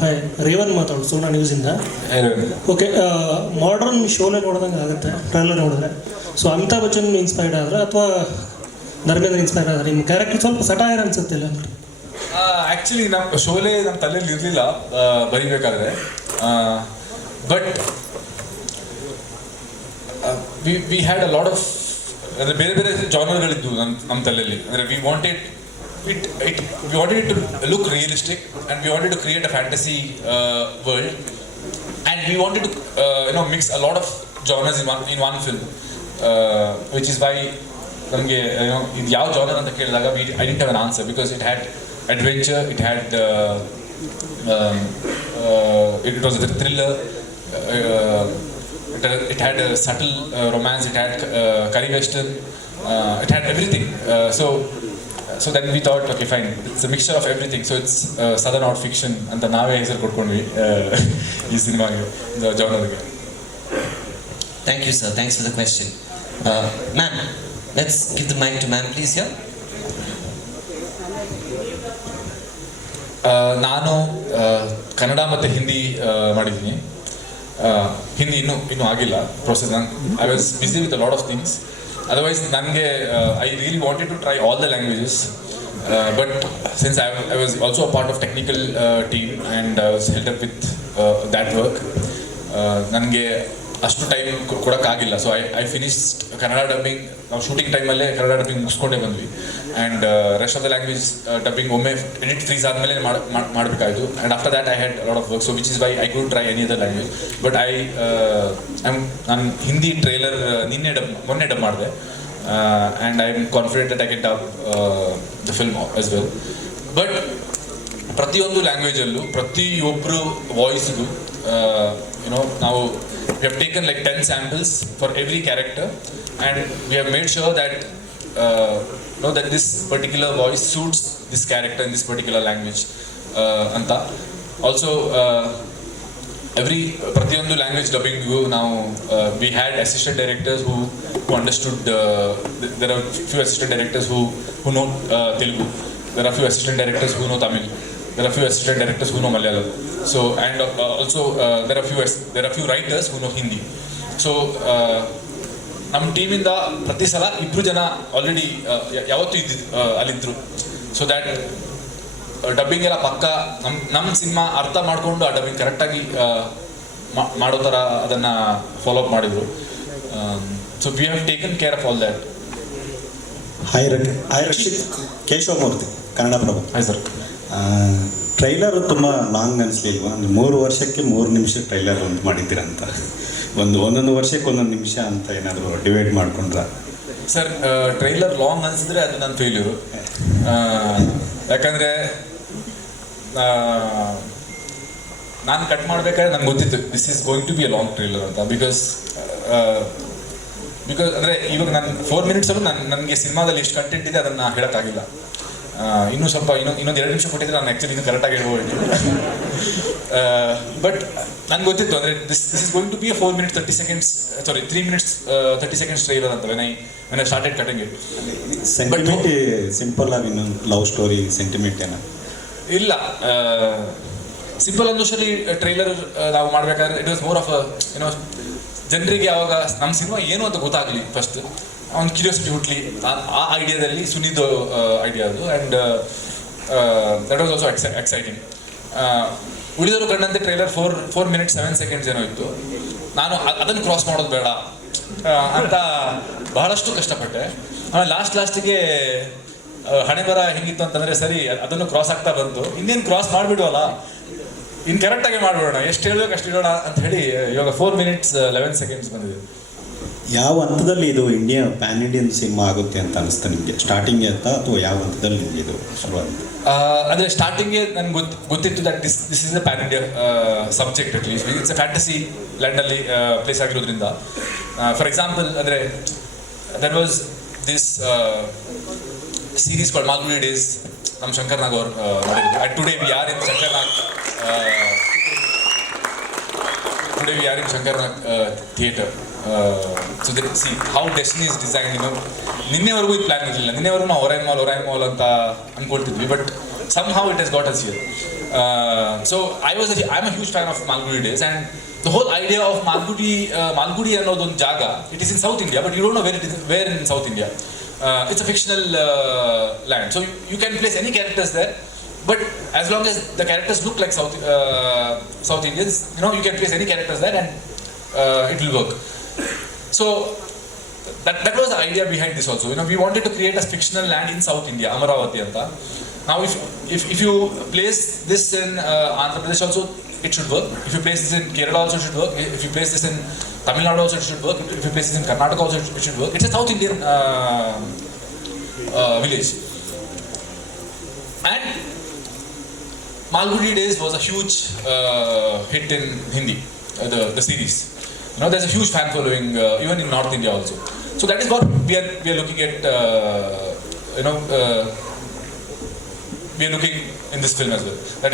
Hi, raven ಮಾತಾಡೋದು ಸುವರ್ಣ ನ್ಯೂಸಿಂದ. Okay, modern Sholay ನೋಡಿದಂಗೆ ಆಗುತ್ತೆ trailer ನೋಡಿದ್ರೆ. ಸೊ ಅಮಿತಾಬ್ ಬಚ್ಚನ್ ಇನ್ಸ್ಪೈರ್ಡ್ ಆದ್ರೆ ಅಥವಾ ಧರ್ಮೇಂದ್ರ ಇನ್ಸ್ಪೈರ್ಡ್ ಆದ್ರೆ ನಿಮ್ಮ ಕ್ಯಾರೆಕ್ಟರ್ ಸ್ವಲ್ಪ ಸಟಾಯರ್ ಅನ್ಸುತ್ತೆ ಇಲ್ಲ? ಆ್ಯಕ್ಚುಲಿ ನಮ್ಮ ಶೋಲೆ ನಮ್ಮ ತಲೆಯಲ್ಲಿ ಇರಲಿಲ್ಲ ಬರೀಬೇಕಾದ್ರೆ. But we had a lot of ಅಂದರೆ ಬೇರೆ ಬೇರೆ ಜಾನರ್ಗಳಿದ್ದು ನಮ್ಮ ತಲೆಯಲ್ಲಿ. ಅಂದರೆ we wanted it to look realistic, and we wanted to create a fantasy world, and we wanted to mix a lot of genres in one film, which is why namge idu yav genre anta kelidaga I didn't have an answer, because it had adventure, it had it was a thriller, it had a subtle romance, it had curry western, it had everything. So then we thought, okay, fine, it's a mixture of everything, so it's southern art fiction anta nave ಹೆಸರು ಕೊಡ್ಕೊಂಡ್ವಿ ಈ ಸಿನಿಮಾಗೆ, ಜಾನರ್ಗೆ. Thank you, sir. Thanks for the question. Ma'am, let's give the mic to ma'am, please. Here. ನಾನು ಕನ್ನಡ ಮತ್ತು ಹಿಂದಿ ಮಾಡಿದ್ದೀನಿ. ಹಿಂದಿ ಇನ್ನೂ ಆಗಿಲ್ಲ process. I was busy with a lot of things. Otherwise, I really wanted to try all the languages, but since I was also a part of technical team and I was held up with that work, ನನಗೆ ಅಷ್ಟು time ಕೊಡೋಕ್ಕಾಗಿಲ್ಲ. So I finished Kannada dubbing. ನಾವು shooting ಟೈಮಲ್ಲೇ Kannada dubbing ಮುಗಿಸ್ಕೊಂಡೇ ಬಂದ್ವಿ. And rest of the language dubbing ಒಮ್ಮೆ edit freeze ಆದಮೇಲೆ ಮಾಡಬೇಕಾಯಿತು. And after that I had lot of work, so which is why I could try any other language. But ನಾನು Hindi trailer ಮೊನ್ನೆ dub ಮಾಡಿದೆ. And I am confident that I can dub the film as well. But ಪ್ರತಿಯೊಂದು ಲ್ಯಾಂಗ್ವೇಜಲ್ಲೂ ಪ್ರತಿಯೊಬ್ಬರು ವಾಯ್ಸ್ಗೂ ನಾವು we have taken like 10 samples for every character, and we have made sure that that this particular voice suits this character in this particular language anta. Also ಪ್ರತಿಯೊಂದು language ಡಬ್ಬಿಂಗ್ಗೂ ನಾವು we had assistant directors who understood. There are few assistant directors who know Telugu. There are few assistant directors who know Tamil. There are few assistant directors who know Malayalam. So and also there are few writers who know Hindi. So ನಮ್ಮ ಟೀಮಿಂದ ಪ್ರತಿ ಸಲ 2 ಜನ already ಯಾವತ್ತೂ ಅಲ್ಲಿದ್ದರು. So that dubbing ಎಲ್ಲ ಪಕ್ಕ ನಮ್ಮ cinema ಅರ್ಥ ಮಾಡಿಕೊಂಡು ಆ ಡಬ್ಬಿಂಗ್ ಕರೆಕ್ಟಾಗಿ ಮಾಡೋ ಥರ ಅದನ್ನು ಫಾಲೋ ಅಪ್ ಮಾಡಿದರು. So we have taken care of all that. Hi Rakshit, Keshavamurthy, Kannada Prabha. Hi sir. Trailer ತುಂಬ ಲಾಂಗ್ ಅನಿಸ್ಲಿಲ್ವಾ? ಒಂದು 3 ವರ್ಷಕ್ಕೆ 3 ನಿಮಿಷ ಟ್ರೈಲರ್ ಒಂದು ಮಾಡಿದ್ದೀರಂತ, ಒಂದೊಂದು ವರ್ಷಕ್ಕೆ 1 ನಿಮಿಷ ಅಂತ ಏನಾದರೂ ಡಿವೈಡ್ ಮಾಡ್ಕೊಂಡ್ರ? ಸರ್, ಟ್ರೈಲರ್ ಲಾಂಗ್ ಅನಿಸಿದ್ರೆ ಅದು ನನ್ನ ಫೇಲ್ಯೂರು. ಯಾಕಂದರೆ ನಾನು ಕಟ್ ಮಾಡಬೇಕಾದ್ರೆ ನಂಗೆ ಗೊತ್ತಿತ್ತು this is going to be a long trailer ಅಂತ. ಬಿಕಾಸ್ ಅಂದರೆ ಇವಾಗ ನಾನು 4 ಮಿನಿಟ್ಸಲ್ಲೂ ನನಗೆ ಸಿನಿಮಾದಲ್ಲಿ ಎಷ್ಟು ಕಂಟೆಂಟ್ ಇದೆ ಅದನ್ನು ಹೇಳೋಕ್ಕಾಗಿಲ್ಲ. ಇನ್ನೂ ಸ್ವಲ್ಪ ಇನ್ನೊಂದು 2 ನಿಮಿಷ ಕೊಟ್ಟಿದ್ರೆ ನಾನು ಆ್ಯಕ್ಚುಲಿ ಇದು ಕರೆಕ್ಟಾಗಿ ಹೇಳ್ಬೋದು. ಬಟ್ ನನಗೆ ಗೊತ್ತಿತ್ತು ಅಂದರೆ this is going to be a 4 minutes 30 seconds, sorry 3 minutes 30 seconds trailer ಅಂತ when I started cutting it. Sentiment simple ಆಗಿ ಲವ್ ಸ್ಟೋರಿ ಸೆಂಟಿಮೆಂಟ್ ಏನೋ ಇಲ್ಲ. ಸಿಂಪಲ್ ಅಂದು ಸರಿ ಟ್ರೈಲರ್ ನಾವು ಮಾಡಬೇಕಾದ್ರೆ ಇಟ್ ವಾಸ್ ಮೋರ್ ಆಫ್ ಜನರಿಗೆ ಯಾವಾಗ ನಮ್ಮ ಸಿನಿಮಾ ಏನು ಅಂತ ಗೊತ್ತಾಗಲಿ, ಫಸ್ಟ್ ಒಂದು ಕ್ಯೂರಿಯಾಸಿಟಿ ಹುಟ್ಟಲಿ, ಆ ಐಡಿಯಾದಲ್ಲಿ ಸುನಿದು ಐಡಿಯಾ ಅದು. And that was also exciting. ಉಳಿದವರು ಕಂಡಂತೆ ಟ್ರೈಲರ್ 4 minutes 7 seconds ಏನೋ ಇತ್ತು. ನಾನು ಅದನ್ನು ಕ್ರಾಸ್ ಮಾಡೋದು ಬೇಡ ಅಂತ ಬಹಳಷ್ಟು ಕಷ್ಟಪಟ್ಟೆ. ಆಮೇಲೆ ಲಾಸ್ಟಿಗೆ ಹಣೆ ಬರ ಹೆಂಗಿತ್ತು ಅಂತಂದರೆ, ಸರಿ ಅದನ್ನು ಕ್ರಾಸ್ ಆಗ್ತಾ ಬಂತು, ಇನ್ನೇನು ಕ್ರಾಸ್ ಮಾಡಿಬಿಡುವಲ್ಲ, ಇನ್ನು ಕರೆಕ್ಟಾಗಿ ಮಾಡಿಬಿಡೋಣ, ಎಷ್ಟು ಹೇಳಬೇಕು ಅಷ್ಟು ಇಡೋಣ ಅಂತ ಹೇಳಿ ಇವಾಗ 4 minutes 11 seconds ಬಂದಿದೆ. ಯಾವ ಹಂತದಲ್ಲಿ ಇದು ಪ್ಯಾನ್ ಇಂಡಿಯನ್ ಸಿನಿಮಾ ಆಗುತ್ತೆ ಅಂತ ಅನಿಸ್ತಾ ನಿಮಗೆ? ಸ್ಟಾರ್ಟಿಂಗ್ ಅಂತ ಅಥವಾ ಯಾವ ಹಂತದಲ್ಲಿ ನಿಮಗೆ ಇದು ಶುರುವಾದ? ಅಂದರೆ ಸ್ಟಾರ್ಟಿಂಗ್ಗೆ ನನಗೆ ಗೊತ್ತಿತ್ತು that this is a pan India subject. At least it's a fantasy ಲ್ಯಾಂಡಲ್ಲಿ ಪ್ಲೇಸ್ ಆಗಿರೋದ್ರಿಂದ. ಫಾರ್ ಎಕ್ಸಾಂಪಲ್ ಅಂದರೆ that was this series called Malgudi days, ನಮ್ಮ ಶಂಕರ್ ನಾಗ್ ಅವರು ಮಾಡಿದ್ರು. And today we are in Shankar Nag theatre. So see how destiny is design. ನಿನ್ನೆವರೆಗೂ ಇದು plan ಇರಲಿಲ್ಲ. ನಿನ್ನೆವರೆಗೂ ನಾವು ಒರೈನ್ ಮಾಲ್ ಅಂತ ಅಂದ್ಕೊಳ್ತಿದ್ವಿ, but somehow it has got us here. So I'm a huge fan of Malgudi Days, and the whole idea of Malgudi ಅನ್ನೋದೊಂದು ಜಾಗ, it is in South India, but you don't know where in South India. It's a fictional land, so you can place any characters there, but as long as the characters look like South Indians, you can place any characters there and it will work. So that was the idea behind this also. We wanted to create a fictional land in South India, Amaravati anta. Now if you place this in Andhra Pradesh also, it should work. If you place this in Kerala also, it should work. If you place this in Tamil Nadu also, it should work. If you place this in Karnataka also, it should work. It's a South Indian village. And Malgudi Days was a huge hit in Hindi, the series. There's a huge fan following even in North India also. So that is what we are looking at. We are looking in this film as well. That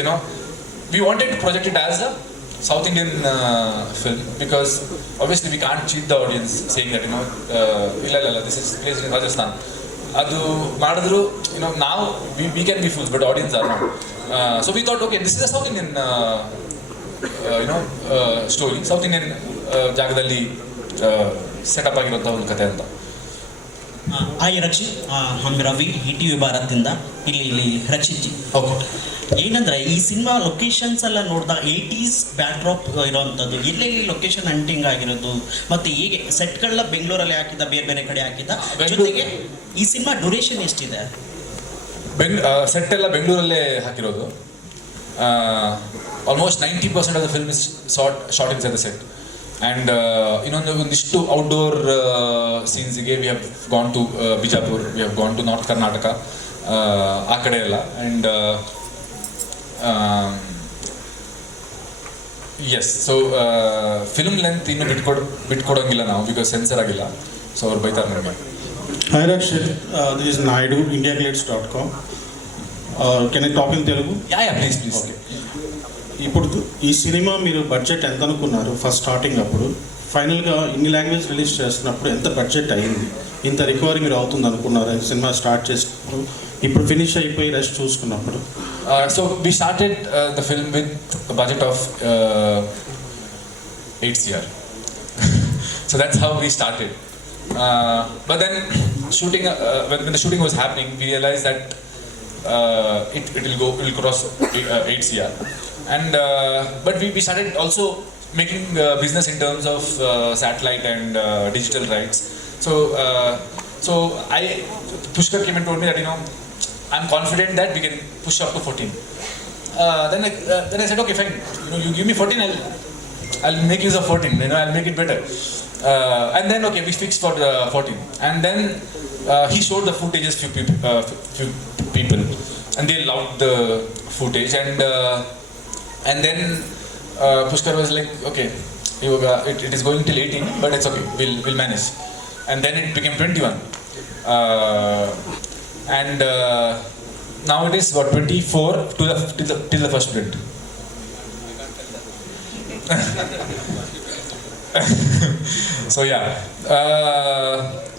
we wanted to project it as a South Indian film, because obviously we can't cheat the audience saying that illa this is placed in Rajasthan. Adu madidru, now we can be fools, but audience are not. So we thought, okay, this is a South Indian story, South Indian ಜಾಗದಲ್ಲಿ setup ಆಗಿರುವಂತಹ ಒಂದು ಕಥೆ ಅಂತ. Hi Rakshit, Ravi ETV ಭಾರತದಿಂದ ಇಲ್ಲಿ Rakshit G. Okay, ಏನಂದ್ರೆ ಈ cinema locations ಎಲ್ಲ ನೋಡಿದಾಗ 80s ಬ್ಯಾಕ್ಡ್ರಾಪ್ ಇರೋವಂಥದ್ದು, ಎಲ್ಲೆಲ್ಲಿ ಲೊಕೇಶನ್ ಹಂಟಿಂಗ್ ಆಗಿರೋದು, ಮತ್ತೆ ಹೇಗೆ ಸೆಟ್ಗಳನ್ನ ಬೆಂಗಳೂರಲ್ಲಿ ಹಾಕಿದ, ಬೇರೆ ಬೇರೆ ಕಡೆ ಹಾಕಿದ, ಜೊತೆಗೆ ಈ ಸಿನಿಮಾ ಡ್ಯೂರೇಷನ್ ಎಷ್ಟಿದೆ? ಸೆಟ್ ಎಲ್ಲ ಬೆಂಗಳೂರಲ್ಲೇ ಹಾಕಿರೋದು. Almost 90% of the film is shot inside the set. And ಒಂದಿಷ್ಟು ಔಟ್ಡೋರ್ ಸೀನ್ಸ್ಗೆ we have gone to Bijapur, we have gone to north Karnataka, ಆ ಕಡೆ ಎಲ್ಲ. And yes, so film length ಇನ್ನೂ ಬಿಟ್ಕೊಡೋಂಗಿಲ್ಲ ನಾವು, ಬಿಕಾಸ್ ಸೆನ್ಸರ್ ಆಗಿಲ್ಲ, ಸೊ ಅವ್ರು ಬೈತಾರೆ ನನಗೆ. Hi Rakshit, this is Naidu, indiaglates.com. Can I talk in Telugu? Yeah please. Okay. ఇప్పుడు ఈ సినిమా మీరు బడ్జెట్ ఎంత అనుకున్నారు ఫస్ట్ స్టార్టింగ్ అప్పుడు? ఫైనల్గా ఇన్ని లాంగ్వేజ్ రిలీజ్ చేస్తున్నప్పుడు ఎంత బడ్జెట్ అయింది? ఇంత రికవరీ మీరు అవుతుంది అనుకున్నారు సినిమా స్టార్ట్ చేసినప్పుడు, ఇప్పుడు ఫినిష్ అయిపోయి రెస్ట్ చూసుకున్నప్పుడు? So we started the film with a budget of 8 CR. So that's how we started. But then shooting, when the shooting was happening, we realized that it will cross 8 CR. And but we started also making business in terms of satellite and digital rights. So Pushkar came and told me that I'm confident that we can push up to 14. Then I said, okay, fine. You give me 14, I'll make use of 14. I'll make it better. And then okay, we fixed for the 14. And then he showed the footages few people, and they loved the footage. And then Pushkar was like, okay, it is going till 18, but it's okay, we'll manage. And then it became 21. And now it is 24 till the first print. So yeah,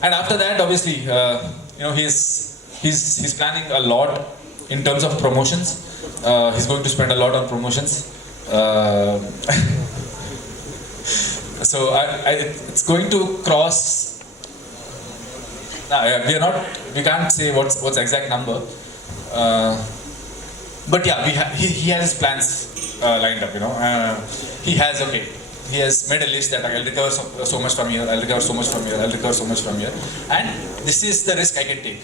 and after that, obviously, he's planning a lot in terms of promotions. He's going to spend a lot on promotions. So it's going to cross. We can't say what's the exact number. But yeah, he has his plans lined up. He has made a list that I'll recover so much from here, I'll recover so much from here, I'll recover so much from here. And this is the risk I can take.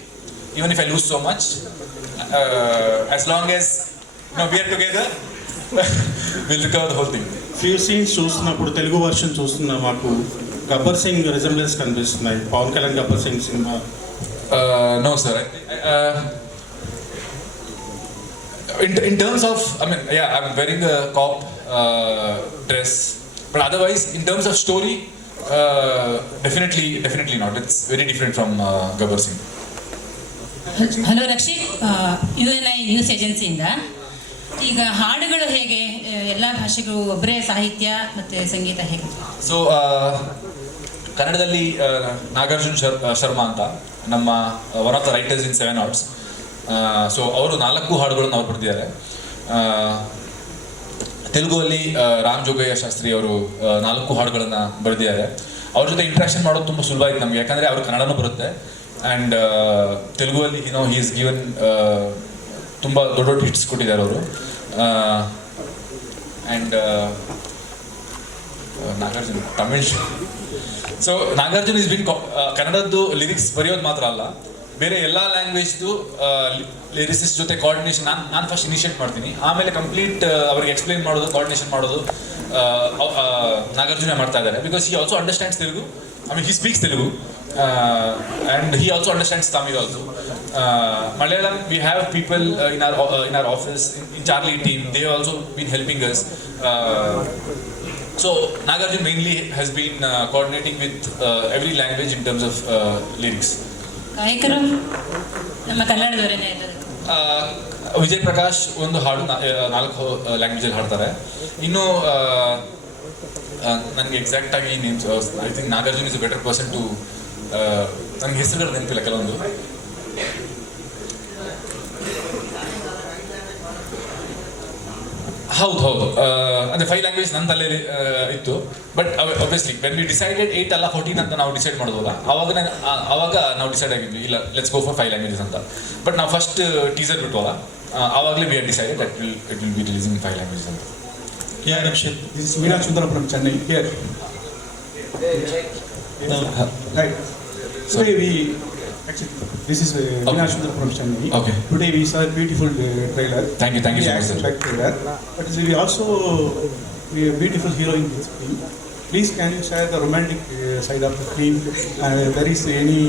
Even if I lose so much, as long as we are together, we'll recover the whole thing. Few scenes చూస్తున్నప్పుడు, Telugu version చూస్తున్నా, మాకు Gabbar Singh resemblance కనిపిస్తున్నాయి. Pawan Kalyan Gabbar Singh cinema. No sir, in terms of, I'm wearing a cop dress, but otherwise in terms of story, definitely not. It's very different from Gabbar Singh. Hello Rakshit, UNI news ಏಜೆನ್ಸಿಯಿಂದ. ಈಗ ಹಾಡುಗಳು ಹೇಗೆ, ಎಲ್ಲ ಭಾಷೆಗಳು ಒಬ್ಬರೇ ಸಾಹಿತ್ಯ ಮತ್ತು ಸಂಗೀತ ಹೇಗೆ? ಸೊ ಕನ್ನಡದಲ್ಲಿ ನಾಗಾರ್ಜುನ್ ಶರ್ಮಾ ಅಂತ ನಮ್ಮ one of the writers in 7 Arts. So ಅವರು 4 ಹಾಡುಗಳನ್ನು ಅವ್ರು ಬರೆದಿದ್ದಾರೆ. ತೆಲುಗುವಲ್ಲಿ ರಾಮ್ ಜೋಗಯ್ಯ ಶಾಸ್ತ್ರಿ ಅವರು 4 ಹಾಡುಗಳನ್ನು ಬರೆದಿದ್ದಾರೆ. ಅವ್ರ ಜೊತೆ ಇಂಟ್ರಾಕ್ಷನ್ ಮಾಡೋದು ತುಂಬ ಸುಲಭ ಆಯ್ತು ನಮಗೆ, ಯಾಕಂದರೆ ಅವ್ರ ಕನ್ನಡನೂ ಬರುತ್ತೆ. ಆ್ಯಂಡ್ ತೆಲುಗುವಲ್ಲಿ ಹಿ ಈಸ್ ಗಿವನ್ ತುಂಬ ದೊಡ್ಡ ದೊಡ್ಡ ಹಿಟ್ಸ್ ಕೊಟ್ಟಿದ್ದಾರೆ ಅವರು. And Nagarjun Tamil. So Nagarjun is been ಕನ್ನಡದ್ದು ಲಿರಿಕ್ಸ್ ಬರೆಯೋದು ಮಾತ್ರ ಅಲ್ಲ, ಬೇರೆ ಎಲ್ಲ ಲ್ಯಾಂಗ್ವೇಜ್ದು ಲಿರಿಸಿಸ್ಟ್ ಜೊತೆ ಕೋಆರ್ಡಿನೇಷನ್ ನಾನು ಫಸ್ಟ್ ಇನಿಷಿಯೇಟ್ ಮಾಡ್ತೀನಿ, ಆಮೇಲೆ ಕಂಪ್ಲೀಟ್ ಅವ್ರಿಗೆ ಎಕ್ಸ್ಪ್ಲೈನ್ ಮಾಡೋದು, ಕೋಆರ್ಡಿನೇಷನ್ ಮಾಡೋದು ನಾಗಾರ್ಜುನ ಮಾಡ್ತಾ ಇದ್ದಾರೆ. Because he also understands Telugu, I mean he speaks Telugu, and he also understands Tamil also. Malayalam, we have people in our office, in Charlie team, they have also been helping us. So Nagarjun mainly has been coordinating with every language in terms of lyrics. ಗಾಯಕರು ನಮ್ಮ ಕನ್ನಡದವರೇನೇ ಇದ್ದಾರೆ. ವಿಜಯ್ ಪ್ರಕಾಶ್ ಒಂದು ಹಾಡು 4 ಲ್ಯಾಂಗ್ವೇಜಲ್ಲಿ ಹಾಡ್ತಾರೆ. ಇನ್ನು ನನಗೆ ಎಕ್ಸಾಕ್ಟಾಗಿ names, I think Nagarjun is a better person to, ನನಗೆ ಹೆಸರುಗಳು ನೆನಪಿಲ್ಲ ಕೆಲವೊಂದು. ಹೌದು ಅಂದರೆ 5 ಲ್ಯಾಂಗ್ವೇಜ್ ನನ್ನ ತಲೆಯಲ್ಲಿ ಇತ್ತು. But obviously when we decided 8 ಅಲ್ಲ 14 ಅಂತ ನಾವು ಡಿಸೈಡ್ ಮಾಡೋದಲ್ಲ, ಆವಾಗ ನಾವು ಡಿಸೈಡ್ ಆಗಿದ್ವಿ ಇಲ್ಲ ಲೆಟ್ಸ್ ಗೋ ಫಾರ್ 5 ಲ್ಯಾಂಗ್ವೇಜಸ್ ಅಂತ. ಬಟ್ ನಾವು ಫಸ್ಟ್ ಟೀಸರ್ ಬಿಟ್ಟವಲ್ಲ, ಆವಾಗಲೇ we are decided that it will be releasing 5 languages ಅಂತ. Yeah, Rakshit. This is Meena Sundara from Chennai. Here. Right. Today we actually this is Meena Sundara from Chennai. Okay. Today we saw a beautiful trailer. Thank you so much, sir. Like trailer. But we also a beautiful hero in this film. Please can you share the romantic side of the film? There is any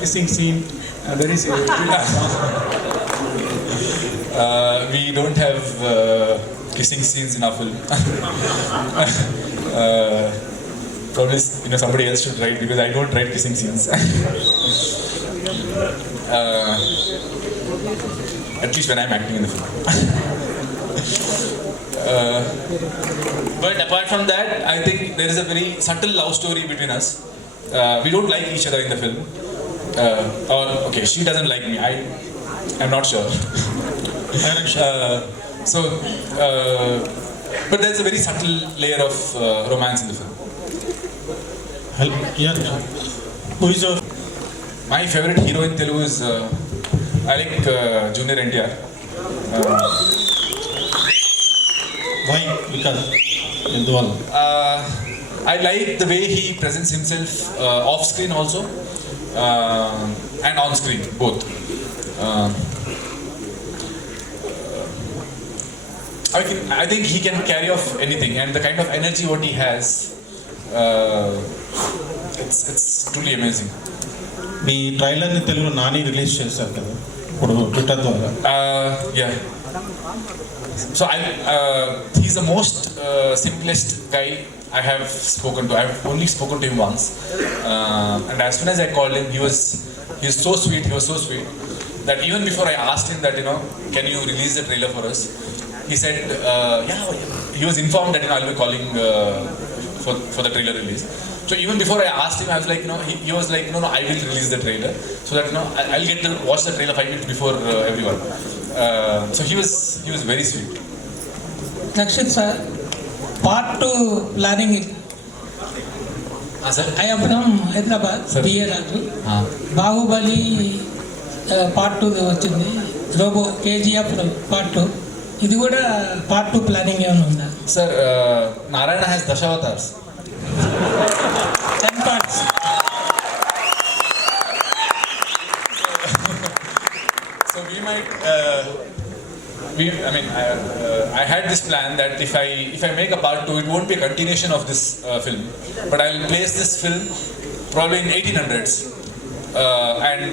kissing scene? There is a We don't have kissing scenes in our film. Probably somebody else should write, because I don't write kissing scenes. At least when I'm acting in the film. But apart from that, I think there is a very subtle love story between us. We don't like each other in the film. Or okay, she doesn't like me. I'm not sure. But there's a very subtle layer of romance in the film. Yeah. Who is your My favorite hero in Telugu is I like Junior NTR. why? Because Enduval. I like the way he presents himself off screen also, and on screen both. I think he can carry off anything, and the kind of energy what he has, it's truly amazing. మీ ట్రైలర్ని తెలుగులో Nani release చేశారు కదా ఇప్పుడు Twitter ద్వారా. Yeah. So he's the most simplest guy I have spoken to. I've only spoken to him once, and as soon as I called him, he was so sweet. He was so sweet that even before I asked him that, can you release the trailer for us, he said, yeah. He was informed that I'll be calling for the trailer release. So even before I asked him, I was like, he was like, no, I will release the trailer so that I'll get to watch the trailer 5 minutes before everyone. So he was very sweet. Rakshit sir, part 2 planning. Sir? I am from Hyderabad, Sir. B.A. Raju. Bahubali part 2 వచ్చింది, robo KGF part 2. ఇది కూడా part 2 planning ఏమైనా ఉందా? Sir, Narayana has Dashavatars. 10 parts. So we might. I had this plan that if I make a part 2, it won't be a continuation of this film, but I'll place this film probably in 1800s and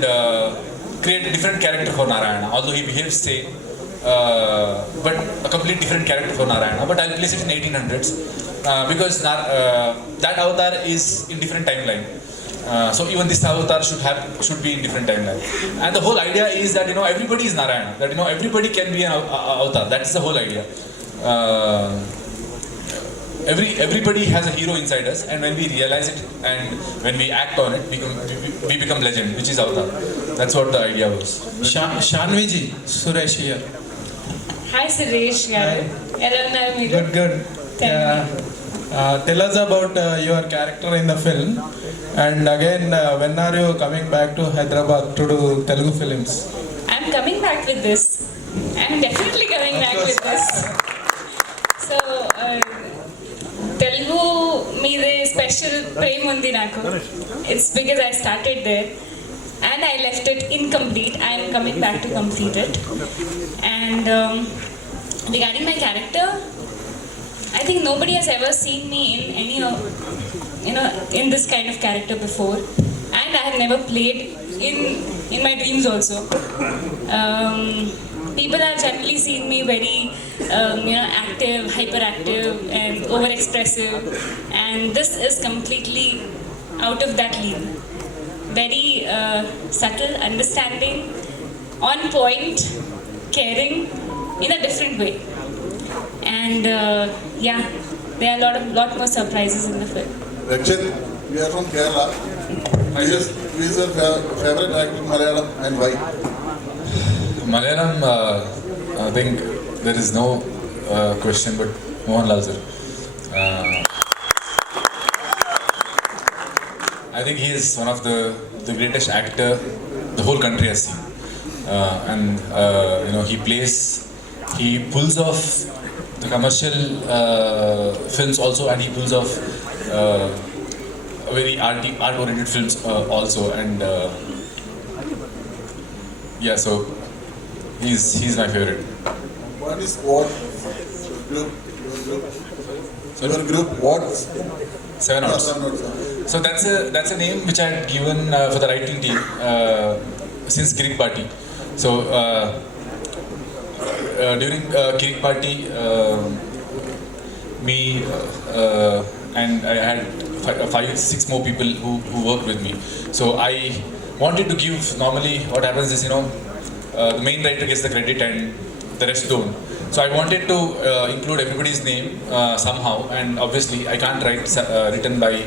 create a different character for Narayana. Although he behaves same, but a complete different character for Narayana. But I'll place it in 1800s because that avatar is in different timeline. So even this avatar should be in different timeline. And the whole idea is that everybody is Narayana. That everybody can be an avatar. That's the whole idea. Everybody has a hero inside us, and when we realize it and when we act on it, we become legend, which is avatar. That's what the idea was. షాన్విజీ Suresh here. Hi Suresh garu. Ella unnaru meeru? Good. Thank Tell us about your character in the film, and again, when are you coming back to Hyderabad to do Telugu films? I'm coming back with this. I'm definitely coming back with this. So, Telugu meede special prem undi naku. It's because I started there and I left it incomplete. I am coming back to complete it. And regarding my character, I think nobody has ever seen me in any of, in this kind of character before, and I have never played in my dreams also. People have generally seen me very, active, hyperactive, and overexpressive, and this is completely out of that league. Very subtle, understanding, on point, caring, in a different way. And there are a lot more surprises in the film. Rakshit, we are from Kerala. Who is your favorite actor in Malayalam and why? Malayalam, I think there is no question but Mohanlal sir. I think he is one of the greatest actor the whole country has seen. He pulls off the commercial films also, and he pulls off very art-oriented films also, and so he's my favorite. What is what group? Your group what? 7 Outs. So that's a name which I had given for the writing team since Kirik Party. So during Kirik Party, me and I had 5-6 more people who worked with me. So I wanted to give. Normally, what happens is the main writer gets the credit and the rest don't. So I wanted to include everybody's name somehow, and obviously I can't write written by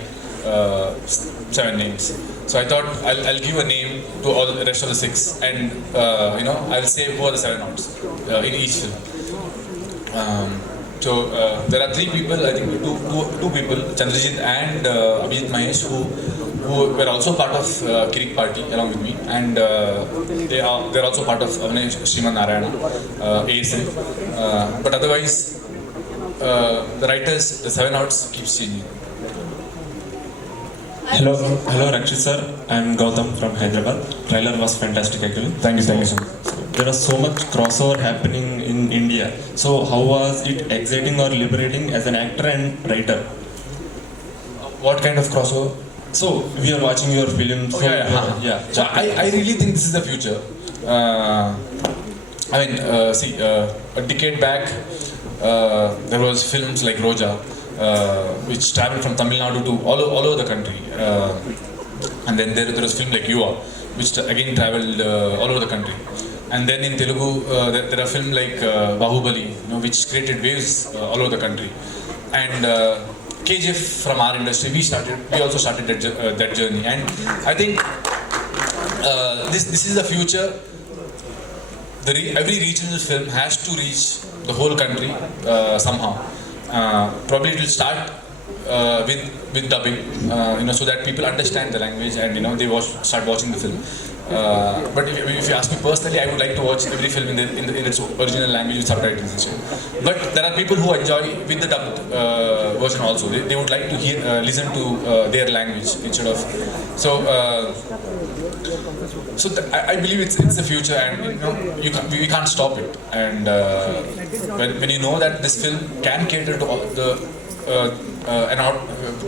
7 names. So I thought I'll give a name to all the rest of the 6, and I'll say who are the 7 Outs in each film. So there are 3 people, I think two people, Chandrajit and Abhijit Mahesh, who were also part of Kirik Party along with me, and they're also part of Abhinay Sriman Narayana, ASL. But otherwise, the writers, the 7 Outs keeps changing. Hello, Rakshit sir. I'm Gautam from Hyderabad. Trailer was fantastic actually. Thank you so much. There was so much crossover happening in India. So how was it exciting or liberating as an actor and writer? What kind of crossover? So we are watching your film. So, So I really think this is the future. A decade back, there was films like Roja, which traveled from Tamil Nadu to all over the country, and then there was film like Yuva, which again traveled all over the country. And then in Telugu, there are films like Bahubali, which created waves all over the country. And KGF from our industry, we also started that journey. And I think this is the future. Every regional film has to reach the whole country somehow. Probably it will start with dubbing, so that people understand the language and they start watching the film. But if you ask me personally, I would like to watch every film in its original language with subtitles and shit. But there are people who enjoy with the dubbed version also. They would like to listen to their language instead of. I believe it's the future, and we can't stop it. And when you know that this film can cater to all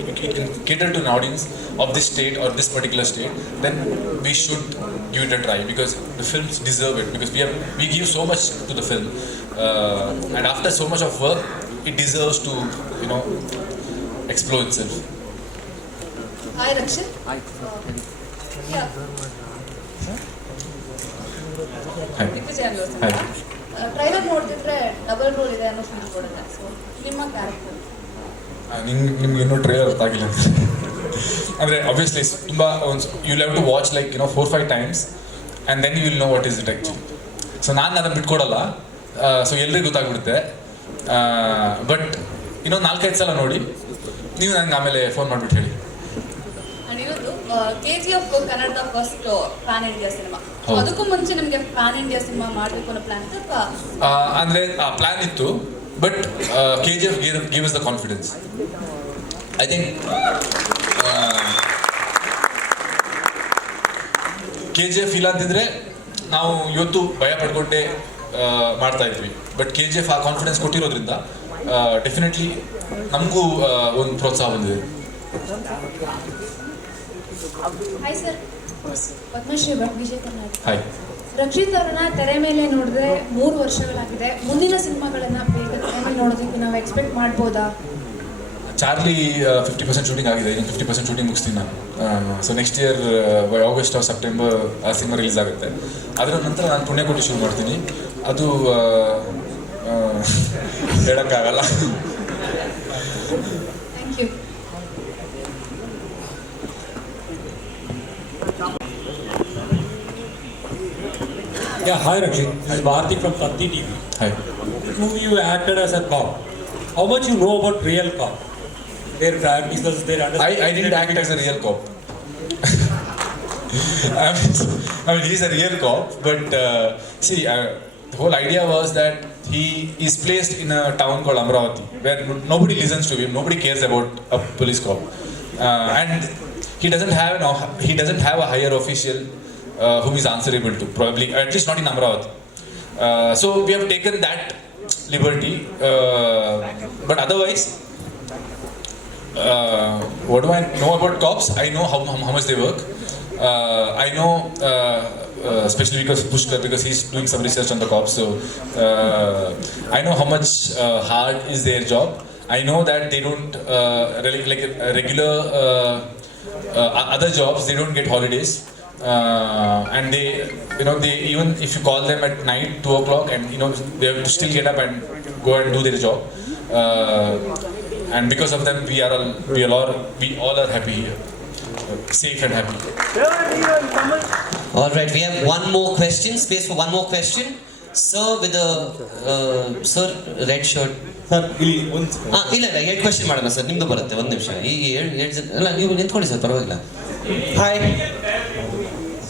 it can cater to an audience of this state or this particular state, then we should give it a try, because the films deserve it, because we give so much to the film, and after so much of work, it deserves to explore itself. Hi Rakshit. Yeah. Hi. Trailer ನೋಡ್ತಿದ್ರೆ double role ಇದೆ ಅನ್ನೋ feel ಕೊಡುತ್ತೆ. So ನಿಮ್ಮ character ನಿಮ್ಗೆ ಇನ್ನೂ trailer ಅರ್ಥ ಆಗಿಲ್ಲ ಅಂದರೆ ಆಬ್ವಿಯಸ್ಲಿ ತುಂಬ you have to watch 4-5 times, and then you will know what is it actually. So ನಾನು ಅದನ್ನು ಬಿಟ್ಕೊಡಲ್ಲ, ಸೊ ಎಲ್ರಿಗೂ ಗೊತ್ತಾಗ್ಬಿಡುತ್ತೆ. ಬಟ್ ಇನ್ನೊಂದು 4-5 ಸಲ ನೋಡಿ ನೀವು ನನಗೆ ಆಮೇಲೆ ಫೋನ್ ಮಾಡಿಬಿಟ್ಟು ಹೇಳಿ. ಅಂಡ್ ಇನ್ನೊಂದು KGF ಕನ್ನಡದ ಫಸ್ಟ್ ಪ್ಯಾನ್ ಇಂಡಿಯಾ ಸಿನಿಮಾ. ಹೌದು. ಅದಕ್ಕೂ ಮುಂಚೆ ನಿಮಗೆ ಪ್ಯಾನ್ ಇಂಡಿಯಾ ಸಿನಿಮಾ ಮಾಡಬೇಕು ಅನ್ನೋ ಪ್ಲಾನ್ ಇತ್ತು ಅಥವಾ ಅಂದರೆ ಆ ಪ್ಲ್ಯಾನ್ ಇತ್ತು, but KGF gave us the confidence. I think KGF ಇಲ್ಲ ಅಂತಿದ್ರೆ ನಾವು ಇವತ್ತು ಭಯ ಪಡ್ಕೊಂಡೇ ಮಾಡ್ತಾ ಇದ್ವಿ. ಬಟ್ KGF ಆ ಕಾನ್ಫಿಡೆನ್ಸ್ ಕೊಟ್ಟಿರೋದ್ರಿಂದ ಡೆಫಿನೆಟ್ಲಿ ನಮಗೂ ಒಂದು ಪ್ರೋತ್ಸಾಹ ಬಂದಿದೆ. Hi sir, Padmashri Bhat, Vijay Karnataka. Hi. Rakshit ಅವರನ್ನ ತೆರೆ ಮೇಲೆ ನೋಡಿದ್ರೆ 3 ವರ್ಷಗಳಾಗಿದೆ. ಮುಂದಿನ ಸಿನಿಮಾಗಳನ್ನ ಬೇಗ ತೆರೆ ಮೇಲೆ ನೋಡೋದಕ್ಕೆ ನಾವು ಎಕ್ಸ್ಪೆಕ್ಟ್ ಮಾಡ್ಬೋದಾ? ಚಾರ್ಲಿ 50% ಶೂಟಿಂಗ್ ಆಗಿದೆ, ಇನ್ನು 50% ಶೂಟಿಂಗ್ ಮುಗಿಸ್ತೀನಿ ನಾನು. So next year August or September ಆ ಸಿನಿಮಾ ರಿಲೀಸ್ ಆಗುತ್ತೆ. ಅದರ ನಂತರ ನಾನು ಪುಣ್ಯಕೋಟಿ ಶುರು ಮಾಡ್ತೀನಿ. ಅದು ಹೇಳೋಕ್ಕಾಗಲ್ಲ. Thank you. Yeah, hi Rakshit. This is Bharti from Tanti TV. Hi. This movie you acted as a cop. How much you know about real cop? Their practices, their understanding. I didn't act as a real cop. I mean, he's a real cop, but see, the whole idea was that he is placed in a town called Amravati, where nobody listens to him, nobody cares about a police cop, and he doesn't have a higher official whom he's answerable to, probably, at least not in Amravati. So we have taken that liberty, but otherwise, what do I know about cops? I know how much they work. I know, especially because he's doing some research on the cops, so I know how much hard is their job. I know that they don't really, like regular other jobs, they don't get holidays. And they even if you call them at night 2 o'clock, and they have to still get up and go and do their job, and because of them we all are happy here, safe and happy. All right, we have one more question. Space for one more question. Sir with the sir red shirt. Sir ಇಲ್ಲಿ ಒಂದು ಇಲ್ಲ 8 question ಮಾಡೋಣ sir, ನಿಮ್ದು ಬರುತ್ತೆ. 1 ನಿಮಿಷ. ಈ 7 ಜನ ಅಲ್ಲ, ನೀವು ನಿಂತ್ಕೊಳ್ಳಿ ಸರ್, ಪರವಾಗಿಲ್ಲ. Hi.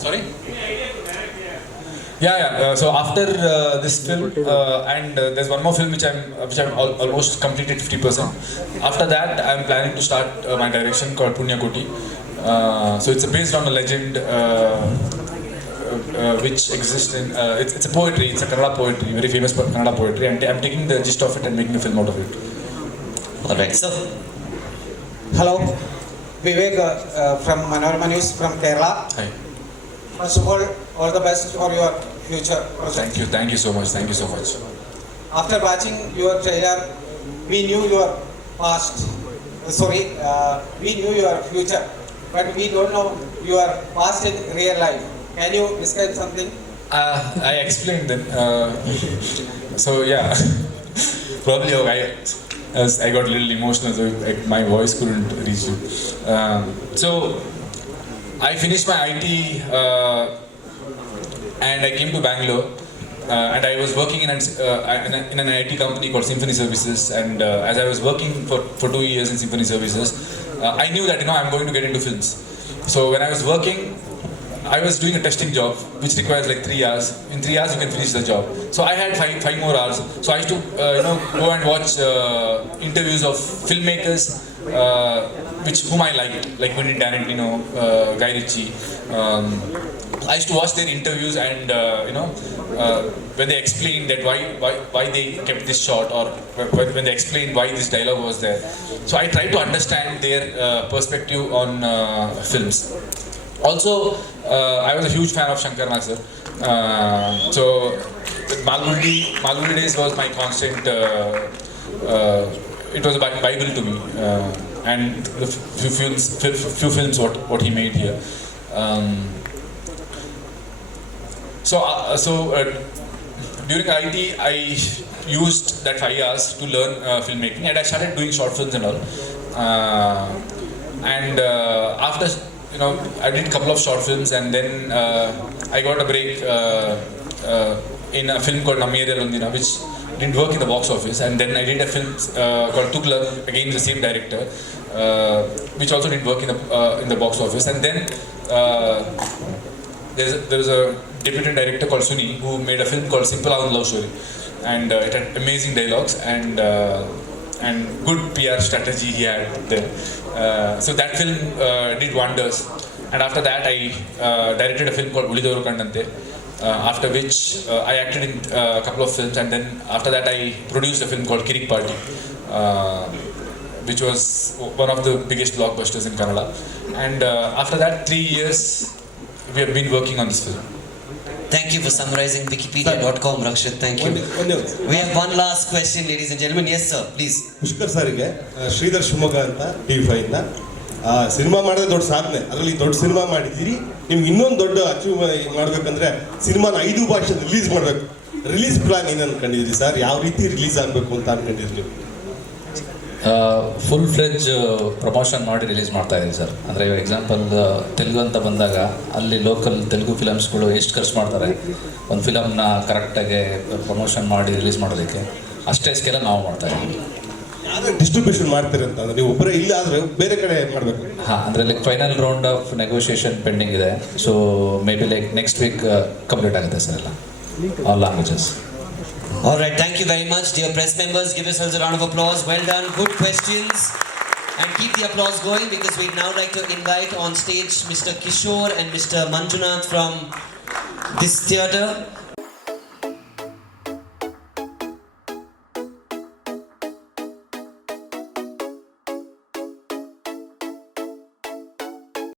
Sorry? Yeah. So after this film, and there's one more film which I'm almost completed 50%. After that, I'm planning to start my direction called Punyakoti. So it's based on a legend which exists in. It's a poetry. It's a Kannada poetry, very famous Kannada poetry, and I'm taking the gist of it and making a film out of it. All right, so. Hello, Vivek from Manorama News from Kerala. Hi. First of all the best for your future project. Thank you so much. After watching your trailer, we knew your past. We knew your future, but we don't know your past in real life. Can you describe something? I explained them. So yeah, probably as I got a little emotional, so my voice couldn't reach you. So I finished my IT and I came to Bangalore, and I was working in an IT company called Symphony Services, and as I was working for 2 years in Symphony Services, I knew that I'm going to get into films. So when I was working, I was doing a testing job which requires like 3 hours. In 3 hours you can finish the job. So I had five more hours. So I used to go and watch interviews of filmmakers whom I liked, like Quentin Tarantino, Guy Ritchie. I used to watch their interviews, and when they explained that why they kept this shot, or when they explained why this dialogue was there. So I tried to understand their perspective on films. Also, I was a huge fan of Shankar Nag sir. So Malgudi Days was my constant. It was a Bible to me, and the few films what he made here. So during IT, I used that 5 hours to learn filmmaking, and I started doing short films and all. And after I did a couple of short films, and then I got a break in a film called Namiyere Londina, which didn't work in the box office, and then I did a film called Tughlaq, again the same director, which also didn't work in the box office, and then there was a debutant director called Suni who made a film called Simple Avan Love Story, and it had amazing dialogues and good PR strategy he had there. So that film did wonders, and after that I directed a film called Ulidaru Kandante, after which I acted in a couple of films, and then after that I produced a film called Kirik Party, which was one of the biggest blockbusters in Kannada, and after that 3 years we have been working on this film. Thank you for summarizing Wikipedia.com, Rakshit. Thank you. We have one last question, ladies and gentlemen. Yes, sir, please. Pushkar ಸರ್ಗೆ ಶ್ರೀಧರ್ ಶಿವಮೊಗ್ಗ ಅಂತ TV5 ಇಂದ cinema ಮಾಡಿದ್ರೆ ದೊಡ್ಡ ಸಾಧನೆ, ಅದರಲ್ಲಿ ದೊಡ್ಡ cinema ಮಾಡಿದ್ದೀರಿ. ನಿಮ್ಗೆ ಇನ್ನೊಂದು ದೊಡ್ಡ ಅಚೀವ್ ಮಾಡಬೇಕಂದ್ರೆ ಸಿನಿಮಾನ 5 ಭಾಷೆ ರಿಲೀಸ್ ಮಾಡಬೇಕು. ರಿಲೀಸ್ ಪ್ಲಾನ್ ಏನು ಅನ್ಕೊಂಡಿದ್ರಿ ಸರ್? ಯಾವ ರೀತಿ ರಿಲೀಸ್ ಆಗಬೇಕು ಅಂತ ಅನ್ಕೊಂಡಿದ್ರಿ? ಫುಲ್ ಫ್ಲೆಜ್ ಪ್ರಮೋಷನ್ ಮಾಡಿ ರಿಲೀಸ್ ಮಾಡ್ತಾ ಇದ್ದೀವಿ ಸರ್. ಅಂದರೆ ಎಕ್ಸಾಂಪಲ್ ತೆಲುಗು ಅಂತ ಬಂದಾಗ ಅಲ್ಲಿ ಲೋಕಲ್ ತೆಲುಗು ಫಿಲಮ್ಸ್ಗಳು ಎಷ್ಟು ಖರ್ಚು ಮಾಡ್ತಾರೆ ಒಂದು ಫಿಲಮ್ನ ಕರೆಕ್ಟಾಗಿ ಪ್ರಮೋಷನ್ ಮಾಡಿ ರಿಲೀಸ್ ಮಾಡೋದಕ್ಕೆ, ಅಷ್ಟೇ ಸ್ಕೇಲ ನಾವು ಮಾಡ್ತಾ ಇದ್ದೀವಿ. ಡಿಸ್ಟ್ರಿಬ್ಯೂಷನ್ ಮಾಡ್ತೀರಿ ಅಂತ ಅಂದ್ರೆ ನೀವು ಒಬ್ಬರೇ ಇಲ್ಲ ಆದರೆ ಬೇರೆ ಕಡೆ ಮಾಡಬೇಕು? ಹಾಂ, ಅಂದರೆ like final round of negotiation pending ಇದೆ. So maybe like next week complete ಆಗುತ್ತೆ ಸರ್ ಎಲ್ಲ, all languages. All right, thank you very much, dear press members. Give yourselves a round of applause. Well done, good questions, and keep the applause going, because we'd now like to invite on stage Mr. Kishore and Mr. Manjunath from this theatre.